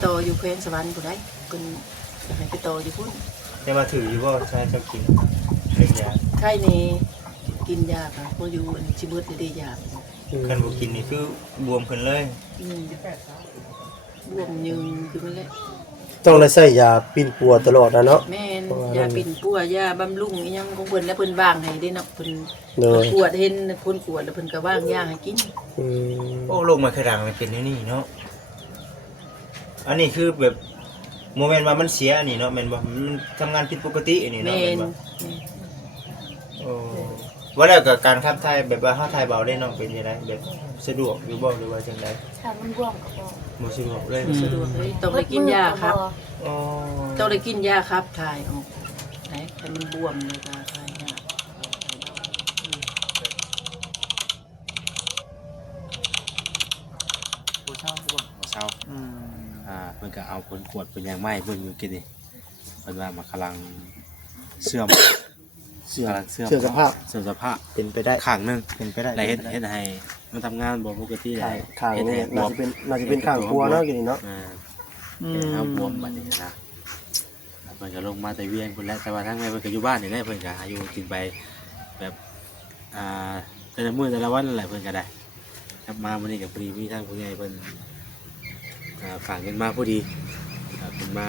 โตอยู่แขวงสวรรค์ผู้ใดเพิ่นจะให้ไปโตอยู่พุ่นแต่ว่าถืออยู่บ่ใช่เจ้ากินเรื่องยาไข้นี่กินยาค่ะบ่อยู่อันสิเบิดได้ยาคันบ่กินนี่คือบวมขึ้นเลยบวมยืนคือมันแหละต้องได้ใช้ยาปิ่นปัวตลอดนะเนาะแม่นยาปิ่นปัวยาบำรุงอีหยังของเพิ่นแล้วเพิ่นวางให้เด้เนาะเพิ่นปวดเห็นเพิ่นปวดแล้วเพิ่นก็วางยาให้กินโอ้โรคมะเขือด่างมันเป็นนี่เนาะอันนี้คือแบบโมเมนต์ว่ามันเสียอันนี้เนาะแม่นบ่มันทำงานผิดปกติอันนี้เนาะแม่นบ่โอ้ว่าแล้วก็การขับถ่ายแบบว่าเฮาถ่ายเบาได้เนาะเป็นจังได๋แบบสะดวกอยู่บ่หรือว่าจังได๋ถ้ามันบวมก็บ่สะดวกเลยสะดวกเลยต้องได้กินยาครับต้องได้กินยาครับถ่ายออกไหนแต่มันบวมเลยก็ถ่ายยาผู้เช่าบ่เช่าเพิ่นก็เอาผลกวดเป็นอย่างไม้เบิ่งอยู่กินนี่เพิ่นว่ามันกำลังเสื่อมเสื่อมสภาพเป็นไปได้ข้างนึงเป็นไปได้ได้เฮ็ดให้มันทำงานบ่ปกติได้ข้างนี้น่าจะเป็นข้างครัวเนาะกินนี่เนาะเอาบวมบัดนี้นะเพิ่นก็ลงมาแต่เวียงพุ่นแล้วแต่ว่าทางแม่เพิ่นก็อยู่บ้านนี่แหละเพิ่นก็อยู่กินไปแบบแต่ละมื้อแต่ละวันนั่นแหละเพิ่นก็ได้ครับมาวันนี้กับพอดีมีทางผู้ใหญ่เพิ่นฝากเงินมาพอดีเพิ่นมา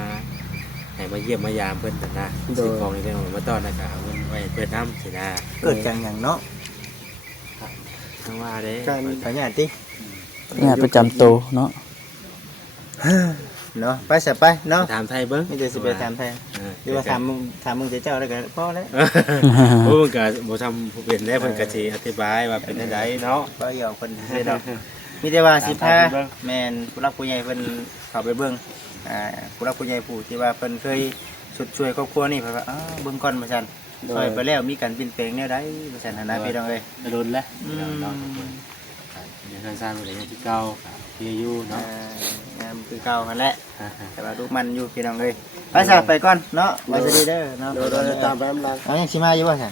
ให้มาเยี่ยมมายามเพิ่นนะซื้อของนี่ได้มาต้อนนะครับเอาเงินไว้เปิดน้ำสินะเกิดจากหยังเนาะทางว่าเด้การขยันติงานประจำตัวเนาะเนาะไปสิไปเนาะถามไทยเบิ่งมีแต่สิไปถามไทยหรือว่าถามมึงเจ้าแล้วก็พอแล้วโอ้มันก็บ่ทำผู้เป็นได้เพิ่นก็สิอธิบายว่าเป็นจังไดเนาะบ่ยอกเพิ่นเนาะมีแต่ว่าสิพาแม่นผู้รักผู้ใหญ่เพิ่นเข้าไปเบิ่งผู้รักผู้ใหญ่ผู้ที่ว่าเพิ่นเคยสุดช่วยครอบครัวนี่เพิ่นว่าเบิ่งก่อนว่าซั่นซอยไปแล้วมีการเปลี่ยนแปลงแนวใดว่าซั่นหั่นน่ะพี่น้องเอ้ยโดนแล้วเนาะยังสร้างบ่ได้ที่เก่าที่อยู่เนาะงามคือเก่าหั่นแหละแต่ว่าลูกมันอยู่พี่น้องเอ้ยไปซะไปก่อนเนาะไว้ซะดีเด้อเนาะเราตามไปมันเอายังสิมาอยู่บ่ซั่น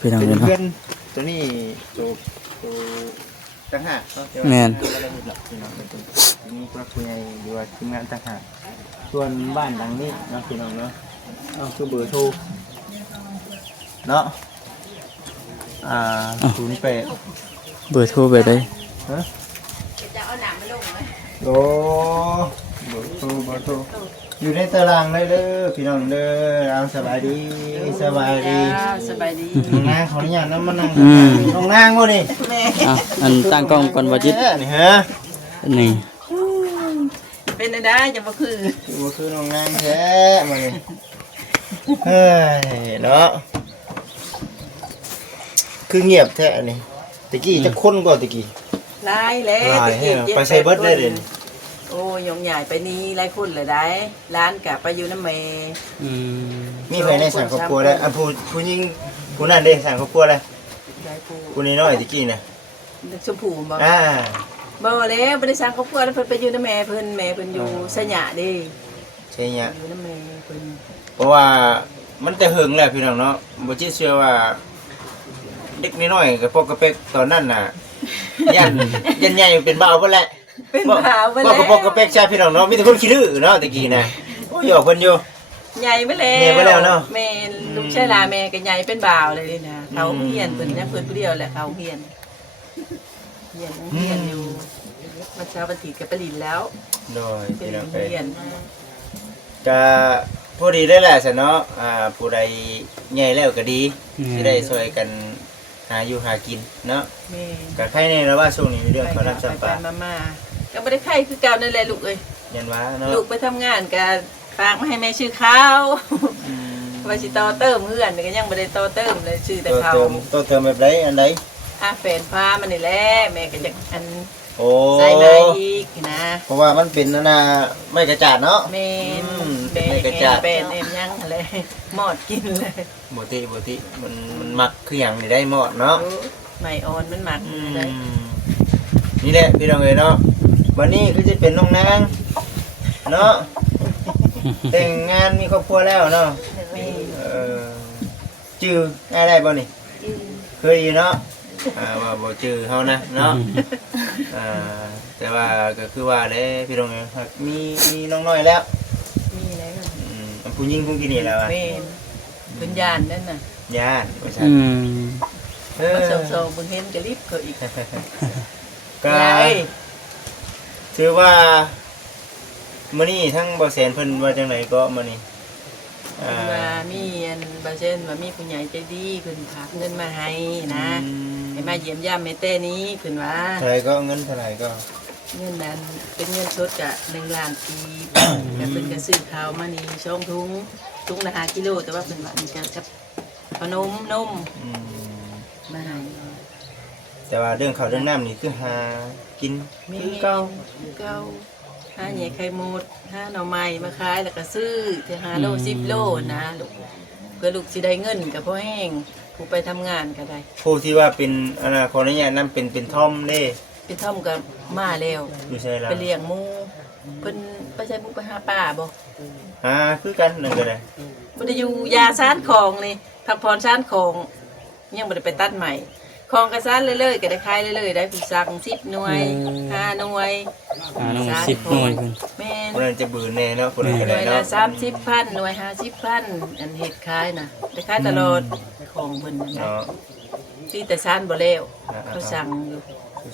พี่น้องเนาะเพื่อนตัวนี้ตัวต่างหากแม่นมีครอบครัวใหญ่อยู่ว่าทีมงานต่างหากส่วนบ้านหลังนี้เนาะพี่น้องเนาะเอาคือเบอร์โทรเนาะ08เบอร์โทรไปได้ฮะจะเอาหนังมาลงไหมโอ้เบอร์โทรอยู่ในตารางเลยเด้อพี่น้องเด้อเอาสบายดีสบายดีนางขออนุญาตนำมานั่งน้องนางบ่นี่อันตั้งกล้องก่อนบ่จิตนี่ฮะนี่เป็นได้จะบ่คือน้องนางแท้มานี่เฮ้ยเนาะคือเงียบแท้นี่ตะกี้จะคนก่อนตะกี้หลายแล้วตะกี้ไปใส่เบิดได้เด่นโอ้ยงใหญ่ไปนี่หลายคนเลยได้ร้านกะไปอยู่น้ำเมมีใครในสั่งครอบครัวได้ผู้หญิงผู้นั้นได้สั่งครอบครัวได้ผู้นี้น้อยตะกี้น่ะชมพูบ่บ่แล้วบ่ได้สั่งครอบครัวแล้วเพิ่นไปอยู่น้ำแม่เพิ่นอยู่สยะเด้ใช่ยะอยู่น้ำแม่เพิ่นเพราะว่ามันแต่หึงแล้วพี่น้องเนาะบ่จิเชื่อว่าเด็กน้อยๆกับพวกกระเป็กตอนนั้นน่ะยันใหญ่เป็นบ่าวบ่แหละเป็นบ่าวบ่แหละกระเป็กใช่พี่น้องเนาะมีแต่คนขี้ดื้อเนาะตะกี้น่ะโอ้ยอกเพิ่นอยู่ใหญ่ไปแล้วแม่ลูกชายลาแม่ก็ใหญ่เป็นบ่าวเลยนะเขาเฮียนเพิ่นยังเพิ่นผู้เดียวแหละเขาเฮียนอยู่วันเช้าวันอาทิตย์ก็ไปลินแล้วโดยพี่น้องเฮียนจะพอดีได้แหละซะเนาะผู้ใดใหญ่แล้วก็ดีสิได้ช่วยกันหาอยู่หากินเนาะก็ใครในระว่าช่วงนี้มีเรื่องเขารับจำปามาก็บ่ได้ไข่คือเก่านั่นแหละลูกเอ้ยยันว่าเนาะลูกไปทำงานก็ฝากมาให้แม่ชื่อข้าวว่าสิต่อเติมเฮือนก็ยังบ่ได้ต่อเติมเลยชื่อแต่เขาต่อเติมแบบใดอันใดแฟนพามันนี่แหละแม่ก็จะอันโอ้ใส่มาอีกนะเพราะว่ามันเป็นไม่กระจาดเนาะแม่ไม่กระจาดเป็นเอ็มยังอะไรหมดกินเลยปกติมันมักคืออย่างนี้ได้หมดเนาะไม่อ่อนมันหมักได้นี่แหละพี่น้องเอ๋ยเนาะวันนี้ก็จะเป็นน้องนางเนาะแต่งงานมีครอบครัวแล้วเนาะจื้ออะไรบ่นี่เคยอยู่เนาะว่าบ่จื้อเฮานะเนาะ แต่ว่าก็คือว่าได้พี่น้องครับมีน้องน้อยแล้ว มีแล้ว อันผู้หญิงผู้กินนี่แล้วอ่ะ แม่นเป็นญาณนั่นน่ะ ญาติว่าซั่น อืม มาส่งๆเบิ่งเห็นก็รีบเขาอีก ก็ ยาย ถือว่ามื้อนี้ทั้งบ่แสนเพิ่นว่าจังไดก็มื้อนี้ ว่ามีอันบาเช่นว่ามีผู้ใหญ่ใจดีเพิ่นฝากเงินมาให้นะให้มาเยี่ยมยามแม่แต่นี้เพิ่นว่า เท่าไหร่ก็เงินเท่าไหร่ก็ เงินนั้นเป็นเงินสดกะ1 ล้านปีแล้วเพิ่นก็ซื้อข้าวมานี่2ถุงละ5กิโลแต่ว่าเพิ่นว่ามันจะกับขนมนม อืม มาให้ แต่ว่าเรื่องข้าวเรื่องน้ำนี่คือหากิน มี คือ เก่า เก่า หาแหน่ไข่มดหาหน่อไม้มาขายแล้วก็ซื้อถึง5โล10โลนะลูกเพื่อลูกสิได้เงินก็พอแห้งผู้ไปทำงานก็ได้ ผู้ที่ว่าเป็นขออนุญาตนำเป็นทอมเด้ ไปท่อมกับมาแล้ว อยู่ใช่ล่ะ ไปเลี้ยงหมูเพิ่นไปใช้บุกไปหาป่าบ่ คือกันนั่นก็ได้ บ่ได้อยู่ยาซ่านของนี่พักผ่อนซ่านของยังบ่ได้ไปตัดใหม่ของก็ซ่านเรื่อยๆก็ได้ขายเรื่อยๆได้ผู้สั่ง10หน่วย5หน่วย น้อง10หน่วยเพิ่น แม่น คนนั้นจะบืนแน่เนาะคนนั้นก็ หน่ ได้ วยละ เนาะ 30,000หน่วย50,000อันเฮ็ดขายน่ะได้ขายตลอดของเพิ่นนั่นน่ะ เนาะ ที่แต่ซ่านบ่แล้วเขาสั่งอยู่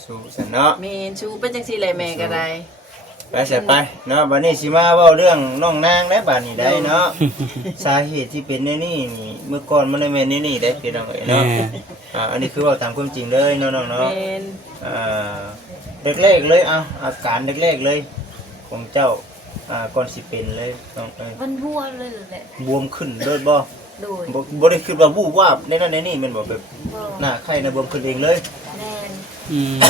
สู้ๆซั่นเนาะ แม่นชูเป็นจังซี่แหละแม่ก็ได้ ไปเสร็จไปเนาะบัดนี้สิมาเว้าเรื่องน้องนางได้บัดนี้ได้เนาะ สาเหตุที่เป็นแนวนี้นี่เมื่อก่อนมันได้แม่นนี่ได้พี่น้องเอ้ย แม่ เนาะอันนี้คือเว่าตามความจริงเลยเนาะน้องเนาะ แม่น แรกๆเลยอาการแรกๆเลยของเจ้าก่อนสิเป็นเลยน้องเอ้ย มันบวมเลยแหละ บวมขึ้นโดยบ่ โดย บ่ได้คิดว่าวูบวาบในนั้นในนี่แม่นบ่แบบ บวม หน้าไข้นะบวมขึ้นเองเลย แมน อืม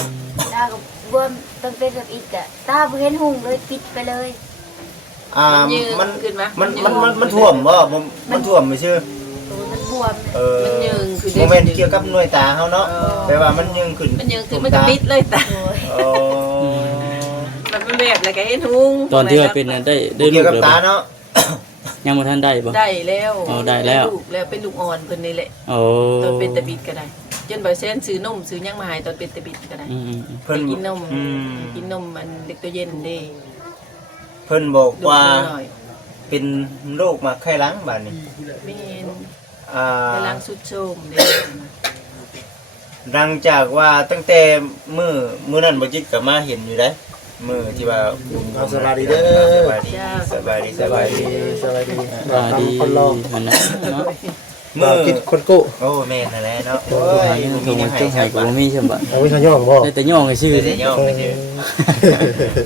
ตากับบวมต้องเป็นแบบอีกอะตาบ่เห็นหุ่งเลยปิดไปเลย มันท่วมบ่มันท่วมไม่ชื่อ โอ้ยมันบวม มันยืงคือ โมเมนต์เกี่ยวกับหน่วยตาเฮาเนาะแปลว่ามันยืงขึ้น มันยืงคือมันก็มิดเลยตา โดย อ๋อ มันเป็นแบบอะไรก็เห็นหุง ตอนที่ว่าเป็นนั้นได้ลู เกี่ยว ก กับ เลย ตา บ่ เนาะ ยังบ่ทันได้บ่ ได้แล้ว อ๋อได้แล้ว ลูกแล้วเป็นลูกอ่อนเพิ่นนี่แหละ โอ้ ตอนเป็นตะบิดก็ได้จนบ่เส้นซื้อนมซื้อหยังมาให้ตอนเป็นตะบิดก็ได้ อืม เพิ่น กินนม อืม กินนมมันเล็กตัวเย็นเด้ เพิ่นบอก ลูก ว่า หน่อย เป็นโรคมาไข้หลังบัดนี้ แม่น อ่าก ำลังสุดโทรมเด้ ดังจากว่าตั้งแต่มื้อนั้นบ่จิตก็มาเห็นอยู่ได้มื้อที่ว่าสบายดีเด้อสบายดีสบายดีสบายดี สวัสดี ว่าดี คนรอ มันนะเนาะ มื้อ คิดคนกู้ โอ้แม่นนั่นแหละเนาะโอ้ หาย เงิน มี ก็ แน บ่ วให้ จง ใช้ ให้ก็ บัด บ่มีซั่นบ่ เอาไว้ขย่องบ่ ได้แต่ย่องให้ชื่อ แต่ย่อไปซื่อ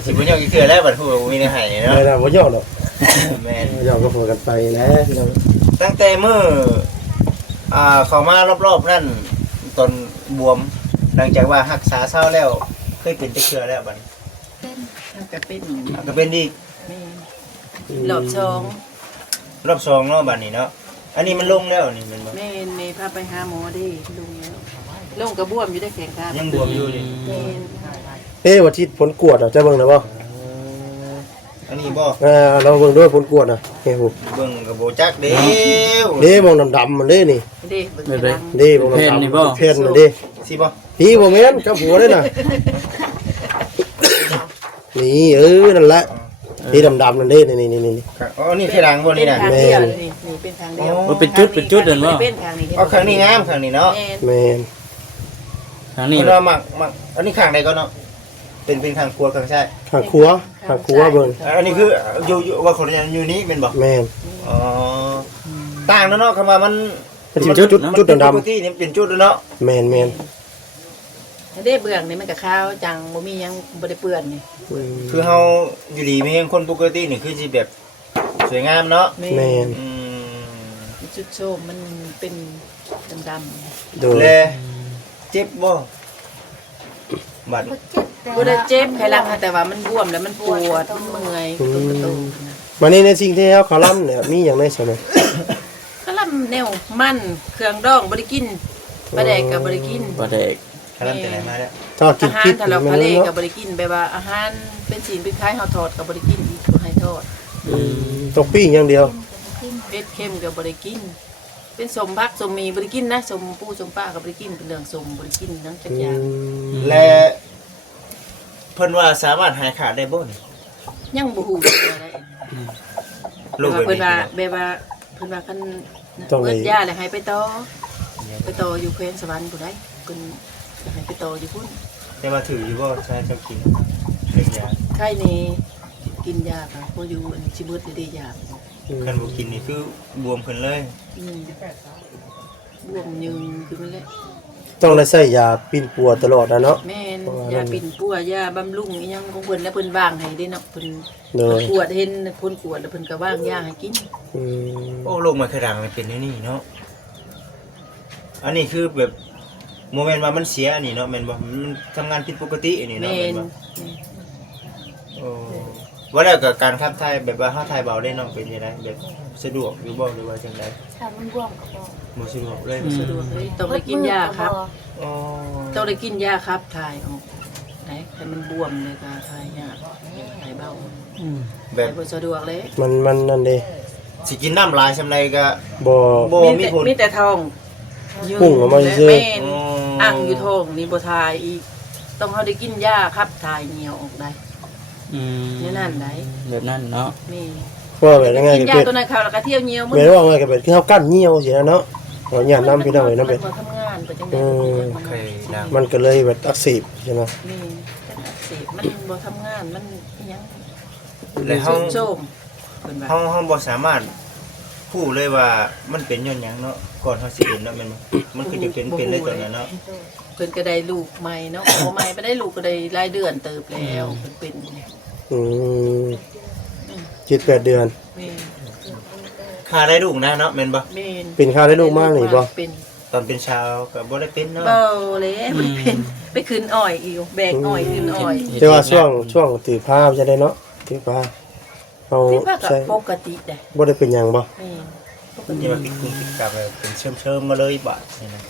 สิบ่ย่ออีกเทื่อแล้วบัดฮู้ว่าบ่มีแนวให้เนาะ ไม่ได้บ่ย่องหรอก แม่น ย่องก็พอกันไปแล้วพี่น้อง ตั้งแต่มื้อเข้ามารอบๆนั่นตอนบวมหลังจากว่ารักษาเศร้าแล้วเคยเป็นจักเทื่อแล้วบัดนี้ เป็น มันก็เป็น ก็เป็นอีก แม่นรอบสอง รอบสองเนาะบัดนี้เนาะอันนี้มันลงแล้วนี่แมันบ่ แม่นแม่พาไปหาหมอเด้ลุงแล้วลุงก็บวมอยู่ได้แข็งขา ยังบวมอยู่นี่ แม่น ว่าทิศผลกวดอ่ะจะเบิ่งได้บ่ อันนี้บ่ เราเบิ่งด้วยผลกวดอ่ะเฮ้ยผม เบิ่งก็บ่จักเด้ว เด้มองดำๆมันเด้นี่ เด้เบิ่งกำลัง เด้มองดำๆเพ่นมันเด้ สิบ่ พี่บ่แม่นกับหัวเด้น่ะนี่นั่นแหละที่ดำๆนั่นเด้นี่ ครับอ๋อนี่ที่หลังบ่นี่น่ะ เป็นทางเดียวนี่เป็นทางเดียว มันเป็นจุดนั่นบ่ เป็นทางนี้ อ๋อข้างนี้งามข้างนี้เนาะ แม่น แม่น ทางนี้ เพิ่นว่ามักอันนี้ข้างใดก็เนาะเป็นข้างครัวข้างซ้าย ข้างครัวเบิ่ง อันนี้คืออยู่ว่าคนอยู่นี้เป็นบ่ แม่น อ๋อต่างเนาะคำว่ามัน เป็นจุดดำ ปกตินี่เป็นจุดเนาะ ๆแม่น เด้เบื้องนี่มันก็ขาวจังบ่มีหยังบ่ได้เปื้อนนี่ คือเฮาอยู่ดีมีแห่งคนปกตินี่คือสิแบบสวยงามเนาะ แม่น อืม จุดโชมมันเป็นดำ โดย แลเจ็บบ่บัด บ่เจ็บแต่ ๆบ่ได้เจ็บไข้หลังแต่ว่ามันบวมแล้วมันปวดมันเมื่อยตุ้มตุ้ม มานี่ในสิ่งที่เฮาเขาล่ำเนี่ยมีหยังได้ใช่มั้ย ก็ลำแนวมันเครื่องดองบ่ได้กินปลาแดกก็บ่ได้กิน บ่ได้ คารันแต่ไหนมาแล้ว ถ้ากิ อาน หาร ผิด ถ้าเรา แม่ ทะ น เลก็ เนาะ บ่ได้กินแบบว่าอาหารเป็นศีลเป็นคล้ายเฮาทอดก็บ่ได้กินอีกบ่ให้ทอด ตกปิ้งอย่างเดียว เป็ดเค็มก็บ่ได้กิน เป็นสมพักสมมีบ่ได้กินนะสมปูสมป้าก็บ่ได้กินเป็นเรื่องสมบ่ได้กินทั้งจักอย่าง และ เพิ่นว่าสามารถหายขาดได้บ่นี่ ยังบ่ฮู้ว่าได้ โรคแบบ เพิ่น นี้ ว่าแบบว่าเพิ่นว่าคัน ต้องให้ เบิดยาแล้วให้ไปต่ออยู่แขวงสวรรค์ผู้ใดเพิ่นให้ไปต่ออยู่พุ่น แต่ว่าถืออยู่บ่ใช่เจ้ากินเป็นยา ไข้นี่กินยาค่ะบ่อยู่อันสิเบิดได้ยา คันบ่กินนี่คือบวมขึ้นเลย บวมยืนคือมันแหละ ต้องได้ใช้ยาปิ้นปัวตลอดนะเนาะ แม่นยาปิ่นปัวยาบำรุงอีหยังของเพิ่นแล้วเพิ่นวางให้ได้เนาะเพิ่น โดย ปวดเห็นเพิ่นปวดแล้วเพิ่นก็วางยาให้กิน อืม โอ้โรคไมเกรนมันเป็นอย่างนี้เนาะอันนี้คือแบบโมเมนต์ว่ามันเสียอันนี้เนาะแม่นบ่มันทำงานผิดปกติอันนี้เนาะ แม่ แม่น น บ่โอ้ว่าแล้วก็การขับถ่ายแบบว่าเฮาถ่ายเบาได้เนาะเป็นจังไดแบบสะดวกอยู่บ่หรือว่าจังได๋ ถ้ามันบวมก็บ่ บ่สะดวกเลย สะดวกเลยต้องได้กินยาครับ อ๋อ ต้องได้กินยาครับถ่ายออกไหนแต่มันบวมเลยก็ถ่ายยากถ่ายเบา แบ ถ่า บ ยบ่สะดวกเลย มันนั่นเด้ สิกินน้ำลายซำใดก็ บ่ บ่มีผล มีแต่ท้องยืน พุ่งออกมาซื่อ แม่น อ๋อ อ่างอยู่ท้องนี่บ่ถ่ายอีกต้องเฮาได้กินยาครับถ่ายเหนียวออกได้ อืม นี่นั่นได้ แบบนั้นเนาะ นี่ ว่าแบบยังไง กิน ก็ ยา เป็น ตัวนั้นเขาแล้วก็เที่ยวเหนียวมึ แม่นว่าไงก็เป็นคือเฮากั้นเหี่ยวสินะเนาะเราหยาดน้ำพี่น้องเอ้ยน้ำเป็ด มันทำงานไปจังได๋ เคยดัง มันก็เลยแบบอักเสบใช่ไหม นี่แต่อักเสบมันบ่ทำงานมันอิหยัง แล้วเฮา โซ่มเพิ่นว่า เฮาบ่สามารถพูดเลยว่ามันเป็นย้อนหยังเนาะก่อนเฮาสิเป็นเนาะแม่นบ่มันคือจะเป็นเลยตอนนั้นเนาะ เพิ่นก็ได้ลูกใหม่เนาะบ่ใหม่ไปได้ลูกก็ได้รายเดือนเติบแล้วเพิ่นเป็น อืม7-8 เดือน แม่ ค่าได้ลูกนะเนาะแม่นบ่ แม่น เป็นค่าได้ลูกมากนี่บ่ เป็น ตอนเป็นชาวก็บ่ได้เป็นเนาะ เบาเลยมันเป็นไปขึ้นอ้อยอีกแบกอ้อยขึ้นอ้อย แต่ว่าช่วงถือผ้าจะได้เนาะถือผ้าเอา ที่ว่าก็ ใส่ ปกติได้ บ่ได้เป็นหยังบ่ แม่นปก นี่ ติ มาปิดกุ้งปิดกับเป็นเชิมๆมาเลยบาดนี่นะ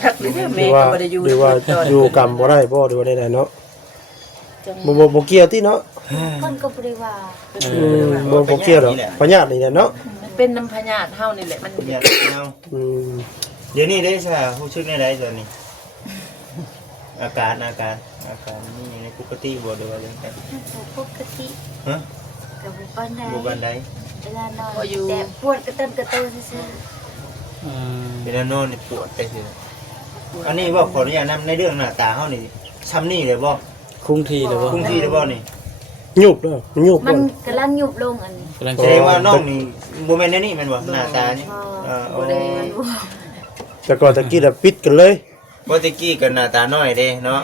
ทักหรือ ห แม่ รือ ก็ ว่า บ่ได้อยู่ หรือว่า ตอน อยู่กรรมบ่ได้บ่หรือว่าได้เนาะ จัง บ่เกี่ยวติเนาะ คนก็บ่ได้ว่า บ่เกี่ยวดอกพญาตินี่แหละเนาะ มันเป็นน้ำพญาติเฮานี่แหละมัน อย่าเอา อืม เดี๋ยวนี้ได้ซะผู้ชึกในใดตอนนี้อาการนี่ในปกติบ่หรือว่าจังได๋ ปกติ ฮะ ก็บ่ปานใด บ่ปานใด เวลานอนแต่ปวดกระตุ้นกระตุ้นซื่อ อืม เวลานอนนี่ปวดไปซื่ออันนี้บ่ขออนุญาตนำในเรื่องหน้าตาเฮานี่ช้ำนี่เลยบ่ คงที่เลยบ่ คงที่เลยบ่นี่ ยุบเด้อยุบ ๆมั บ่ นกำลังยุบลงอันนี้ กำลัง แสดงว่าน้องนี่บ่แม่นแนวนี้แม่นบ่หน้าตานี่อ๋อ แต่ก่อนตะกี้น่ะปิดกันเลย ปกติกันหน้าตาน้อยเด้เนาะ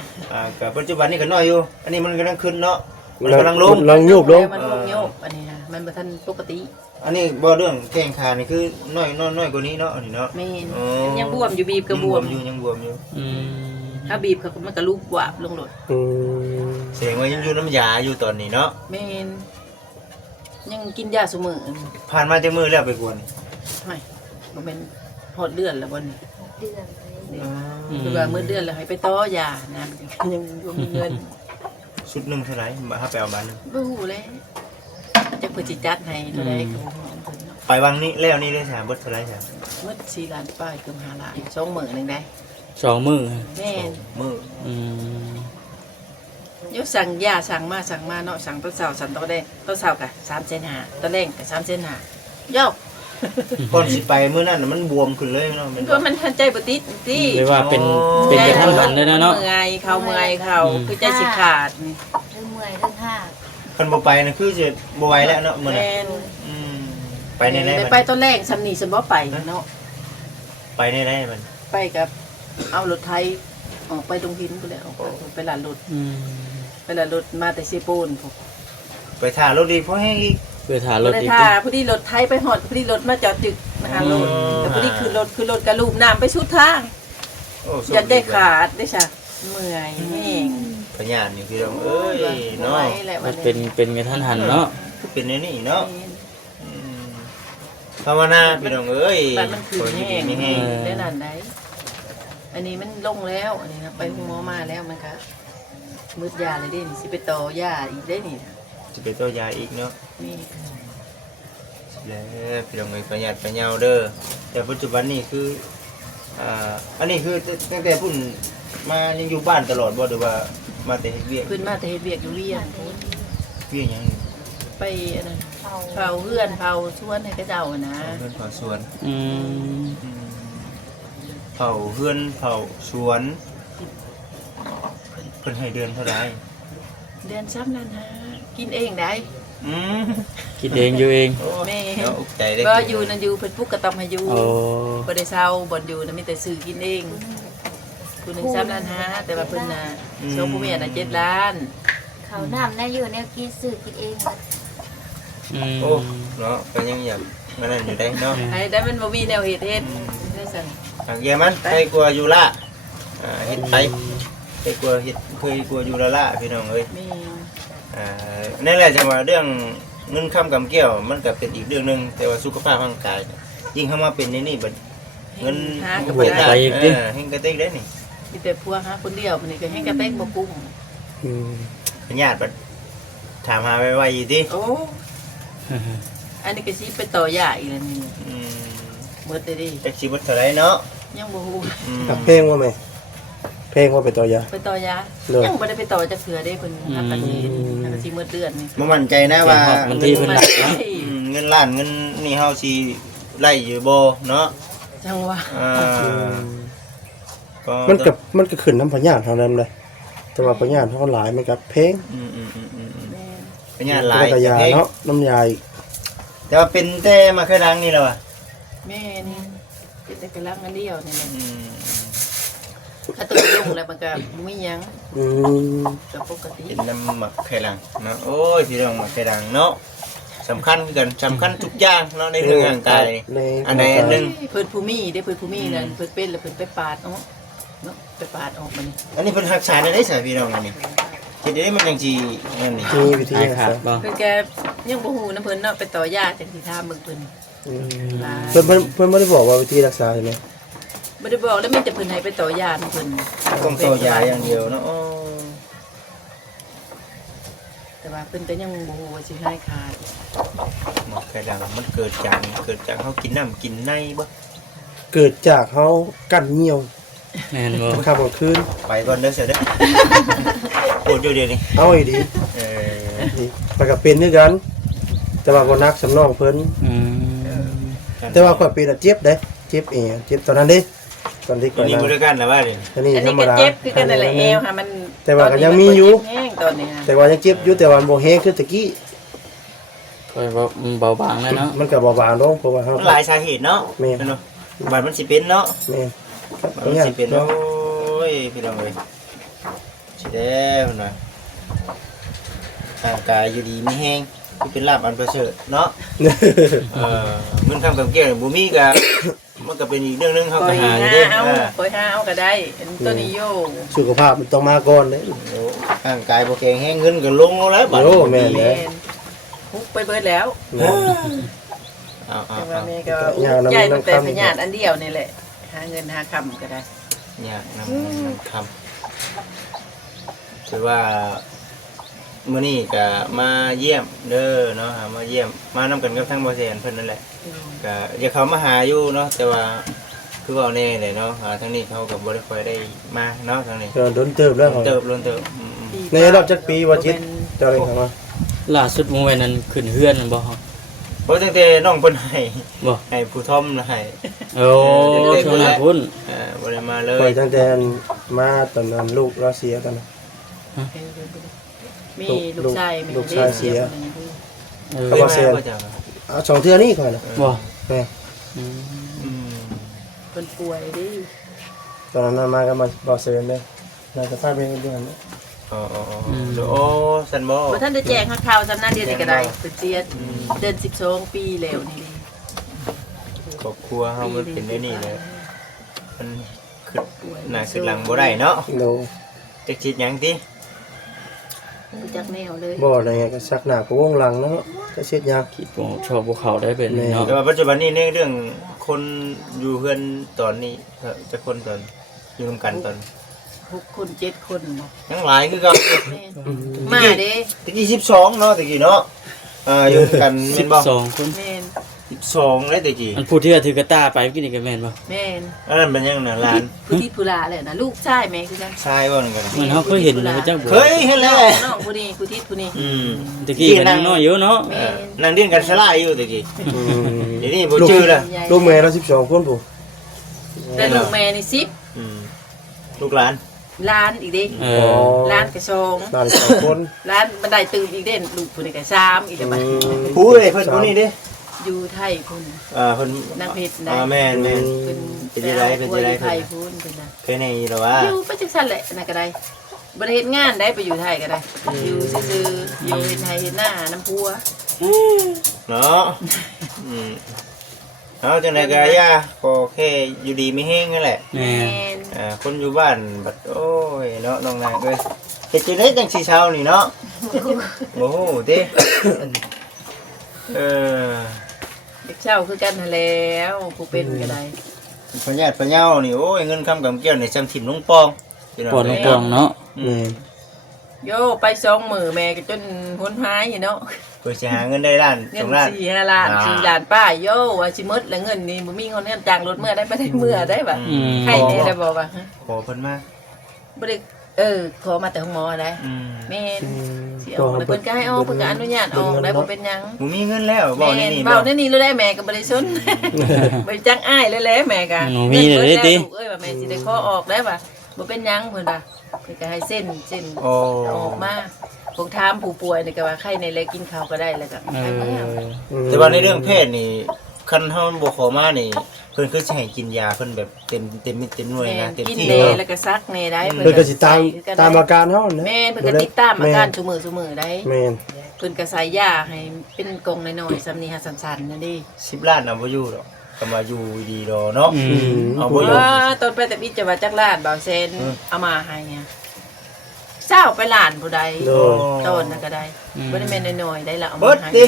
กับปัจจุบันนี่ก็น้อยอยู่ อันนี้มันกำลังขึ้นเนาะ มันกำลังลง กำลังยุบลง มันลงโยกอันนี้นะมันบ่ทันปกติ อันนี้บ่เรื่องแข้งขานี่คือน้อยกว่านี้เนาะอันนี้เนาะ แม่น อ๋อ มันยังบวมอยู่บีบก็บวม ยังบวมอยู่ อืม ถ้าบีบเขาก็มันก็ลูกกวาบลงรถ อืม แสดงว่ายังอยู่น้ำยาอยู่ตอนนี้เนาะ แม่นยังกินยาเสมอ ผ่านมาจังมือแล้วไปกวน ไม่บ่แม่นหอดเดือนแล้วบ่นี่ เดือนเลย คือว่ามื้อเดือนแล้วให้ไปต่อยานะมันยังบ่มีเงิน ชุดหนึงเท่าไหร่มาหาไปเอามาหนึง บ่ฮู้เลยจักเพิ่นสิจัดให้เท่าใดก็บ่ฮู้อันเพิ่นเนาะ ไปวังนี้แล้วนี่ได้ถามเบิดเท่าไหร่จ้ะ หมด4ล้านป้ายเกือบ5ล้าน2มื้อนึงได้ 2 มื้อ แม่น มือ อืม ยกสั่งยาสั่งมาเนาะสั่งตอนเช้าสั่งตอนแรกตอนเช้าก็3,500ตอนแรกก็3,500ยอก ก่อนสิไปมื้อนั้นน่ะมันบวมขึ้นเลยเนาะ มันก็มันทันใจบ่ติดติ เรียกว่าเป็นกระทันหันเลยนะเนาะ เมื่อยเขาคือใจสิขาดนี่ เรื่องเมื่อยเรื่องห้า คันบ่ไปน่ะคือจะบ่ไหวแล้วเนาะมื้อนั้น แม่น อืมไปในไหน ได้ มัน ไปตอนแรกสำนีสมบ่ไปเนาะ ไปในไหนมัน ไปกับเอารถไทยออกไปตรงหินพุ่นแหละออกไปลานรถ อืม ไปลานรถมาแต่เซโปนพวก ไปท่ารถดีเพราะแห้งอีก เพื่อถ่าร บ่ ถ ได้ อีก ท่าผู้ที่รถไทยไปฮอดผู้ที่รถมาจอดตึกมาหารถแต่ผู้ที่คือรถกระลูบน้ำไปสุดทาง โอ้โชค อยากได้ขาดได้ซะเมื่อยแห้ง พญานนี่พี่น้องเอ้ยเนาะ ไว้แหละ มั วัน น เป็นกระทันหันเนาะ คือเป็นในนี่เนาะอืมภาวนาพี่น้องเอ้ย บ้านมันคือ ขอให้ แห้ง ดีๆแห้ง ได้นานได้อันนี้มันลงแล้วอันนี้นะไปหมอมาแล้วมันก็มืดยาเลยเด้นี่สิไปต่อยาอีกได้นี่ จะเป็นตัวยาอีกเนาะ นี่ แล้วพี่น้องเอ้ยประหยัดประเหยาเด้อแต่ปัจจุบันนี่คืออันนี้คือตั้งแต่พุ่นมายังอยู่บ้านตลอดบ่หรือว่า มาแต่เฮ็ดเวียก เพิ่นมาแต่เฮ็ดเวียกอยู่เวียง เวียกหยัง ไปอันนั้นเผาเฮือนเผาสวนให้เขาเจ้าอะนะ เพิ่นเผาสวน อืม เผาเฮือนเผาสวนเพิ่นให้เดือนเท่าไหร่ เดือน3ล้านห้ากินเองได้ อืม คิดเองอยู่เอง แม่ เนาะอุกใจได้ บ่อยู่นั่นอยู่เพิ่นปลุกกระต๊อบให้อยู่ โอ้ บ่ได้เซาบ่อนอยู่น่ะมีแต่ซื้อกินเองผู้หนึง3ล้านห้าแต่ว่าเพิ่นน่ะสองผู้แม่น่ะ7ล้าน เขาน้ำได้อยู่แนวกินซื้อกินเองบัด อืม โอ้เนาะก็ยังอยากมานั่นอยู่ได้เนาะ ให้ได้มันบ่มีแนวเฮ็ดได้ซั่น หากแย่มันไปกลัวอยู่ละเฮ็ดไปกลัวเฮ็ดเคยกลัวอยู่ละพี่น้องเอ้ย แม่ นั่นแหละจังว่าเรื่องเงินคำกำเกี่ยวมันก็เป็นอีกเรื่องหนึงแต่ว่าสุขภาพร่างกายยิ่งเข้ามาเป็นในนี่บัดเงิน หาก็ บ่ บ่ ได้ ได้ เฮงกระเต็กได้นี่ มีแต่ผัวหาคนเดียวมันนี่ก็ให้กระเต้งบ่กุ้ม อืม ญาติบัดถามหาไว้ๆอยู่ติ โอ้อันนี้ก็สิไปต่อยาอีกแล้วนี่ อืม หมดเลยดิ จักสิบ่เท่าไหร่เนาะ ยังบ่ฮู้ อืม กับเพลงว่าไหมเพลงว่าไปต่อยา ไปต่อยา เลย ยังบ่ได้ไปต่อจักเทื่อเด้เพิ่นหักกันสิหักกันสิหมดเดือนนี่ บ่มั่นใจนะว่า มันที่เพิ่นหนักเนาะ เงินล้านเงินนี่เฮาสิไล่อยู่บ่เนาะ จังว่า ก็ มันก็ขึ้นน้ำพญาเท่านั้นเลยแต่ว่าพญาเท่าหลายมันกับเพลง อืม แม่ เป็นญาติหลาย แล้วก็ยาเนาะน้ำยาอีก แต่ว่าเป็นแต่มาเคยดังนี่แล้วอ่ะ แม่นี่เป็นแต่กำลังอันเดียวนี่แหละ อืม ถ้าตัวลงแล้วมันก็บ่มีหยัง อืม ก็ปกติ เป็นน้ำหมักเคยดังเนาะโอ้ยพี่น้องหมักเคยดังเนาะสำคัญคือกันสำคัญทุกอย่างเนาะในเรื่องร่างกาย ใน อันใดอันหนึ่ง เพิ่นผู้มีเด้เพิ่นผู้มีนั่นเพิ่นเป็นแล้วเพิ่นไปปาดเนาะไปปาดออกมานี่ อันนี้เพิ่นรักษาได้สายพี่น้องอันนี้ทีนี้มันจังสินั่นนี่ มีวิธี หาย รัก ขาด ษา บ่ เพิ่นแกยังบ่ฮู้นะเพิ่นเนาะไปต่อยาจังสิถามเบิ่งเพิ่น อืมเพิ่นไม่ได้บอกว่าวิธีรักษาใช่ไหม บ่ได้บอกแล้วมีแต่เพิ่นให้ไปต่อยาของเพิ่น ต้องตัวยาอย่างเดียวเนาะโอ้ แต่ว่าเพิ่นก็ยังบ่ฮู้ว่าสิให้ขาด หมักเคยดังมันเกิดจากเฮากินน้ำกินในบ่ เกิดจากเขากั้นเหี่ยว แม่นบ่ ขับกลางคืน ไปก่อนเด้อเสียเด้อโอ้เดี๋ยวนี้ เอาอีดี เออ ดีไปกับเป็นด้วยกัน แต่ว่าบ่นักสำนองเพิ่น อืม แต่ว่าข่อยเป็นอะเจ็บเด้เจ็บเจ็บตอนนั้นเด้ตอนที่ ตั ก่ ว อน นี้ นั้น บ่ได้กันแล้วว่านี่ อันนี้ อัน ธร นี้ รม ก็ ดา เจ็บคือกันนั่นแหละเอวค่ะมัน แต่ว่าก็ยังมีอยู่ แห้งตอนนี้ แต่ว่ายังเจ็บอยู่แต่ว่าบ่แห้งคือตะกี้ ค่อยว่าเบาบางแล้วเนาะ มันก็เบาๆลงเพราะว่าเฮา มันหลายสาเหตุเนาะ แม่น เนาะบัดมันสิเป็นเนาะ แม่น บัดมันสิเป็นโอ้ยพี่น้องเอ้ยสิแล้วหน่อยร่างกายอยู่ดีมีแฮงคือเป็นลาภอันประเสริฐเนาะเงินคำกับเกี่ยวบ่มีก็ มันก็เป็นอีกเรื่องหนึงเฮา ค ก็ อย หา หา อยู่เด้ เอา อ่า คอยหาเอาก็ได้อันตัวนี้โย สุขภาพมันต้องมาก่อนเด้ โอ้ร่างกายบ่แข็งแรงเงินก็ลงเอาแล้วบัด โอ้แม่น แม่นฮุกไปเบิดแล้ว เอา แต่ว่าแม่ก็ อย่างนั้น ใหญ่ตั้งแต่ น้ำคำ พญาติอันเดียวนี่แหละหาเงินหาคำก็ได้ ๆอยากนำคำคือว่ามื้อนี้ก็มาเยี่ยมเด้อเนาะมาเยี่ยมมานำกันกับทั้งบ่แสนเพิ่นนั่นแหละ ก็อย่าเขามาหาอยู่เนาะแต่ว่าคือว่าแน่เลยเนาะทางนี้เขากับบริษัทได้มาเนาะทางนี้ ก็โดนเติบแล้วเขา เติบล้นเติบ ในรอบจักปีว่าจิตเจ้าเองครับว่า ล่าสุดมื้อวันนั้นขึ้นเฮือนนั่นบ่ครับ เพราะตั้งแต่น้องเพิ่นให้ บ่ ให้ผู้ทอมนะให้ โอ้ช่วงนั้นพุ่น บ่ได้มาเล ข่อย ยตั้งแต่มาตอนนั้นลูกเราเสียตอนนั้น มีลูกชายมี ลูกชายเสีย เออ เขาบอก ก็จะ เอาสองเทื่อนี่ก่อนนะ บ่ แม่ อืม เพิ่นป่วยดิ ตอนนั้นมาก็มาบอกเสียเลยน่าจะพาไปเดือนนี้ อ๋อโอ้สันบ่ บ่ท่านได้แจ้งข่าวๆซำนั้นเดียวนี่ก็ได้เพิ่นเสียเดือน12 ปีแล้วนี่ดิ ครอบครัวเฮามันเป็นได้นี่เลยมันคือหน้าคือหลังบ่ได้เนาะ โด จักจิตหยังติ รู้จักแนวเลย บ่อะไรเงี้ยก็ซักหน้าก็วงหลังเนาะก็เช็ดยา คิดบ่ชอบภูเขาได้เป็นเนาะ แต่ว่าปัจจุบันนี้ในเรื่องคนอยู่เฮือนตอนนี้จะคนตอนอยู่นํกันตอน 6 คน7 คนบ่ ยังหลายคือเก่า มาเด้ ตะกี้12เนาะตะกี้เนาะอยู่กันแม่นบ่ 12คน แม่น 12แล้วตะกี้ อันผู้ที่ถือกระตาไปกินนี่ก็แม่นบ่ แม่น อันนั้นเป็นยังน่ะหลาน ผู้ที่ผู้ลาเลยนะลูกชายแม่คือกัน ชายบ่นั่นกัน เหมือนเฮาเคยเห็นนะพระเจ้าบ่ เคยเห็นแล้ว น้องผู้นี้ผู้ที่ผู้นี้ ตะกี้ก็ยังน้อยอยู่เนาะ แม่น นั่งเรียนกันสลายอยู่ตะกี้ อืม เดี๋ยวนี้บ่ชื่อละ ลูกแม่เรา12คนผู้ แต่ลูกแม่นี่อืมลูกหลาน 10ล้านอีกเด้ เอ อ๋อ อ ล้านกระชง หลาน2คน ล้านบันไดตื่นอีกเด้ลูกผู้นี้ก็3อีกเด้บัด ผู้เอ้ยเพิ่นผู้นี้เด้ อยู่ไทยพุ่น เพิ่น นางเพชรได้ แม่น เป็น เป็นจังไดเป็นจังได ไทยพุ่นเป็นนะ เคยในหรอว่า อยู่ไปจังซั่นแหละน่ะก็ได้บ่ได้เฮ็ดงานได้ไปอยู่ไทยก็ได้อยู่ซื่อๆอยู่เฮ็ดไทยเฮ็ดหน้าน้ำพัว เนาะอืมเอาจังไดก็ย่าขอแค่อยู่ดีไม่แห้งนั่นแหละ แม่ แม่น คนอยู่บ้านบัดโอ้ยเนาะน้องนางเอ้ยเฮ็ดจังได๋จังสิเช้านี่เนาะโอ้โหติเออ เด็กเช่าคือกันนั่นแล้วผู้เป็นก็ได้ พญาติพะเยานี่โอ้ยเงินคำกำเกี่ยวนี่จำถิ่มลงปองพี่น้อง ปวดลงปองเนาะ แม่น โยไป2 มื้อแม่ก็จนหนหายอยู่เนาะ เพื่อสิหาเงินได้ล้าน เงิ ส น องล้าน 4-5 ล้าน4 ล้านป้าโยว่าสิหมดแล้วเงินนี่บ่มีเงินจ้างรถเมื่อได้บ่ได้เมื่อได้บ่ อืม ใครนี่ได้บ่ว่าฮะ ขอเพิ่นมา บ่ได้ขอมาแต่ของหมอได้ อืม แม่นสิเอาแล้วเพิ่นก็ให้ออกเพิ่นก็อนุญาตออกได้บ่เป็นหยัง บ่มีเงินแล้วบ่ แม่ นี่ น นี่ เว้าในนี้เลยได้แม่ก็บ่ได้สน บ่จังอ้ายเลยแหละแม่ก็ หนูมีเลยติ เอ้ยว่าแม่สิได้ขอออกได้ป่ะบ่เป็นหยังเพิ่นว่าเพิ่นก็ให้เส้นโอ้ ออกมาพวกถามผู้ป่วยนี่ก็ว่าใครในแลกินข้าวก็ได้แล้วก็ เอ ให้มา อ แต่ว่าในเรื่องเพศนี่คันเฮาบ่ขอมานี่เพิ่นคือสิให้กินยาเพิ่นแบบเต็มหน่วย แม่ นะเต็ม กิน ที่ เด เนาะ แล้วก็ซักเนได้ เพิ่นก็สิตามอาการเฮานะ แม่เพิ่นก็ติดตามอาการซุมื้อได้ แม่น เพิ่นก็ใส่ยาให้เป็นกล่องน้อยๆซำนี้หาสั้นๆนั่นดิ 10ล้านเอาบ่อยู่ดอกก็มาอยู่ดีดอกเนาะ อืม เอาบ่อยู่ ว่าตอนไปแต่บิดจะว่าจักล้านบ่าวเซนเอามาให้เนี่ยเจ้าไปล้านผู้ใด โดย ต้นนั่นก็ได้บ่ได้แม่นน้อยๆได้ละเอา เบิ มา ด ให้ ดิ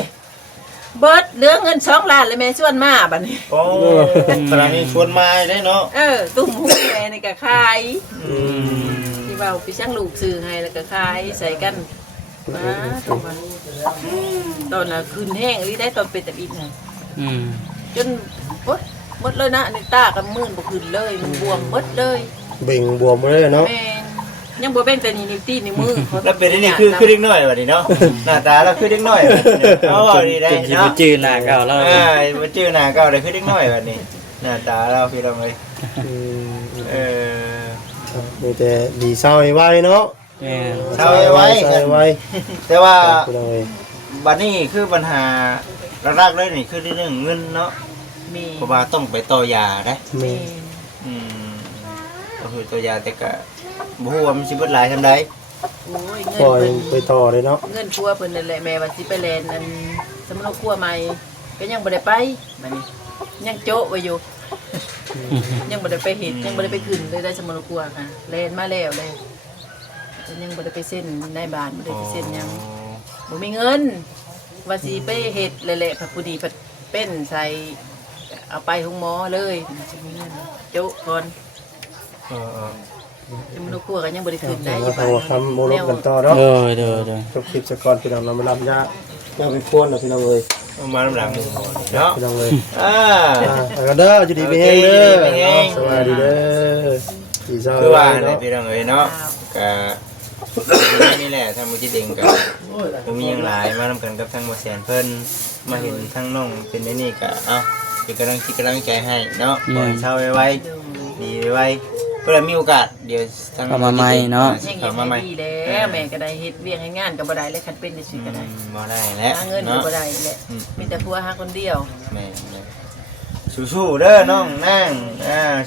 เบิดเหลือเงิน2 ล้านเลยแม่ชวนมาบัดนี้ โอ้ขนาดนี้ชวนมาได้เนาะ ตุ่มหูแม่นี่ก็ขาย อืม ที่เว้าพี่ช่างลูกซื้อให้แล้วก็ขายใส่กันมาตรงมันตอนน่ะคืนแห้งอีได้ตอนเป็นตะบิดน่ะ อืม จนโอ๊ยหมดเลยนะอันนี่ตากับมื่นบ่คืนเลยมันบวมหมดเลย เบ่งบวมบ่ได้เนาะ แม่นยังบ่แบ่งแต่นี่นิ้วตีนนิ้วมือขา แล้วเป็นนี่คือเด็กน้อยบัดนี้เนาะหน้าตาเราคือเด็กน้อยเอาเอาดีได้ จนสิ เนาะ ไปจื้อหน้าเก่าแล้ว มาชื่อหน้าเก่าเลยคือเด็กน้อยบัดนี้หน้าตาเราพี่น้องเอ้ย อืม เออ มีแต่ดีเศร้าให้ไว้เนาะ แม่ เศร้าให้ไว้ เศร้าให้ไว้ แต่ว่า พี่น้องเอ้ย บัดนี้คือปัญหาแรกๆเลยนี่คือเรื่องเงินเนาะ มี เพราะว่าต้องไปต่อยาได้ แม่ อืมก็คือต่อยาแต่ก็บ่ฮู้ว่ามันสิเบิดหลายซำใด โอ้ยเงิ ปล่อย เพิ่น ไปต่อเลยเนาะ เงินพัวเพิ่นนั่นแหละแม่ว่าสิไปแลนอันสำนักครัวใหม่ก็ยังบ่ได้ไปบัดนี้ยังโจ๊ะไว้อยู่ ยังบ่ได้ไปเฮ็ดยังบ่ได้ไปขึ้นเลยได้สำนักครัวค่ะแลนมาแล้วเลยแต่ยังบ่ได้ไปเซ็นในบ้านบ่ได้ไปเซ็นหยัง บ่มีเงินว่าสิไปเฮ็ดแหละๆผักผู้ดีผัดเป็นใส่เอาไปห้องหมอเลยจะมีเงินโจ๊ะก่อน เออ ยังบ่รู้กลัวกันยังบ่ได้ขึ้นได้ เอาทางว่าคำโมลบกันต่อเนาะ เด้อเด้อเด้อ จบคลิปซะก่อนพี่น้องเรามารับยาย่าไปควรนะพี่น้องเอ้ย เอามาน้ำหลังหมู่เนาะ พี่น้องเอ้ย อ่า แล้วก็เด้ออยู่ดีมีแฮงเด้อ อยู่ดีมีแฮง สวัสดีเด้อดีเศร้า คือว่า เนาะ ในพี่น้องเอ้ยเนาะก็นี่แหละทางมูจิเด้งก็บ่มีหยังหลายมานำกันกับทางบ่แสนเพิ่นมาเห็นทางน้องเป็นไอ้นี่ก็เอ้าเป็นกำลังใจให้เนาะขอให้เช้าไวๆดีไวๆเพื่อมีโอกาสเดี๋ยวทาง เอามาใหม่เนาะ ยัง เข้า เฮ็ด มาใหม่ ให้ดีแล้วแม่ก็ได้เฮ็ดเวียกให้งานก็บ่ได้แล้วคันเป็นจังซี่ก็ได้ บ่ได้แล้ว หาเงินก็ เนาะ บ่ได้แหละมีแต่ผัวหาคนเดียว แม่สู้ๆเด้อน้องนั่ง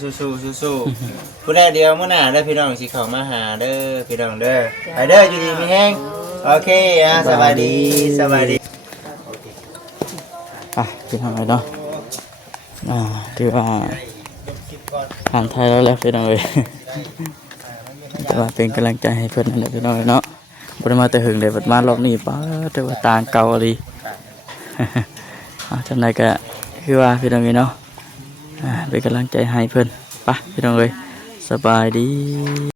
สู้ๆผู้ใดเดียวมื้อหน้าเด้อพี่น้องสิเข้ามาหาเด้อพี่น้องเด้อไปเด้ออยู่ดีมีแฮงโอเคสวัสดีสวัสดี อ่ะพี่น้องเอ้ยเนาะถือว่าผ่านไทยแล้วแหละพี่น้องเอ้ยแต่ว่าเป็นกำลังใจให้เพิ่นนั่นแหละพี่น้องเอ้ยเนาะบ่ได้มาแต่หึงได้บัดมารอบนี้ป้าแต่ว่าต่างเก่าอีหลี จังได๋ก็คือว่าพี่น้องเอ้ยเนาะเป็นกำลังใจให้เพิ่นไปพี่น้องเอ้ยสบายดี